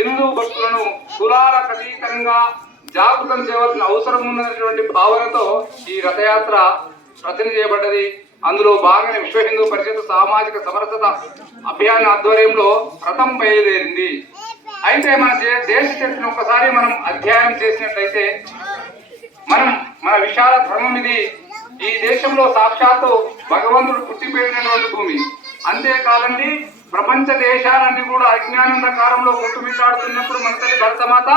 హిందూ భక్తులను కులాలకు అతీతంగా జాగృతం చేయవలసిన అవసరం ఉన్నటువంటి భావనతో ఈ రథయాత్ర రచన చేయబడ్డది. అందులో భాగంగా విశ్వ హిందూ పరిషత్ సామాజిక సమరసత అభియాన్ ఆధ్వర్యంలో రథం బయలుదేరింది. అయితే మన దేశ చరిత్రను ఒకసారి మనం అధ్యయనం చేసినట్లయితే మనం మన విశాల ధర్మం ఇది. ఈ దేశంలో సాక్షాత్తు భగవంతుడు పుట్టిపోయినటువంటి భూమి. అంతేకాదండి ప్రపంచ దేశాలన్నీ కూడా అజ్ఞానందకారంలో కొట్టుమిట్టాడుతున్నప్పుడు మన తల్లి భరతమాత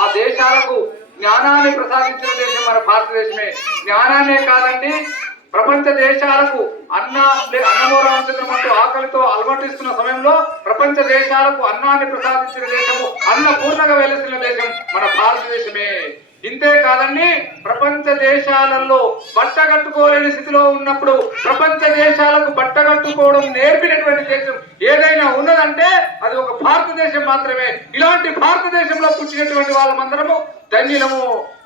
ఆ దేశాలకు జ్ఞానాన్ని ప్రసాదించిన దేశం మన భారతదేశమే. జ్ఞానాన్నే కాదండి ప్రపంచ దేశాలకు అన్న అన్నమూలంతో ఆకలితో అలవాటిస్తున్న సమయంలో ప్రపంచ దేశాలకు అన్నాన్ని ప్రసాదించిన దేశము అన్న పూర్ణగా వెలిసిన దేశం మన భారతదేశమే. ఇంతే కాదండి ప్రపంచ దేశాలలో బట్టగట్టుకోలేని స్థితిలో ఉన్నప్పుడు ప్రపంచ దేశాలకు బట్టగట్టుకోవడం నేర్పినటువంటి దేశం ఏదైనా ఉన్నదంటే అది ఒక భారతదేశం మాత్రమే. ఇలాంటి భారతదేశంలో పుట్టినటువంటి వాళ్ళమందరము ధన్యులము.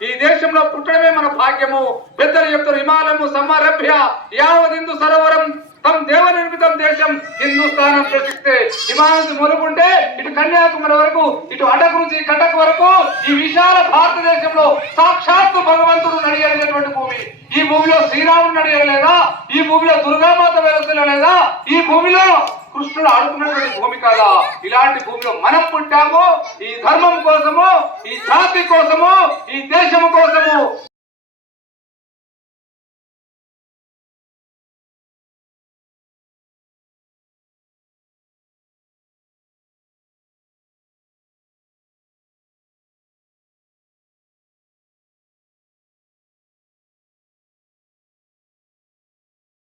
ఈ దేశంలో పుట్టడమే మన భాగ్యము. పెద్దలు చెప్తారు హిమాలయము సమరభ్య యావదిందు సరోవరం తమ దేవ నిర్మితం దేశం హిందుస్థానం ప్రసిస్తే హిమాలయం మొదలుకుంటే ఇటు కన్యాకుమారి వరకు ఇటు అటక్ నుంచి కటక్ వరకు ఈ విశాల భారతదేశంలో సాక్షాత్తు భగవంతుడు నడిగలిగినటువంటి భూమి. ఈ భూమిలో శ్రీరాముడు నడియలేదా ఈ భూమిలో దుర్గామాత వెలసలేదా ఈ భూమిలో కృష్ణుడు ఆడుకున్నటువంటి భూమి కాదా? ఇలాంటి భూమిలో మనం పుట్టాము ఈ ధర్మం కోసము ఈ జాతి కోసము ఈ దేశము కోసము.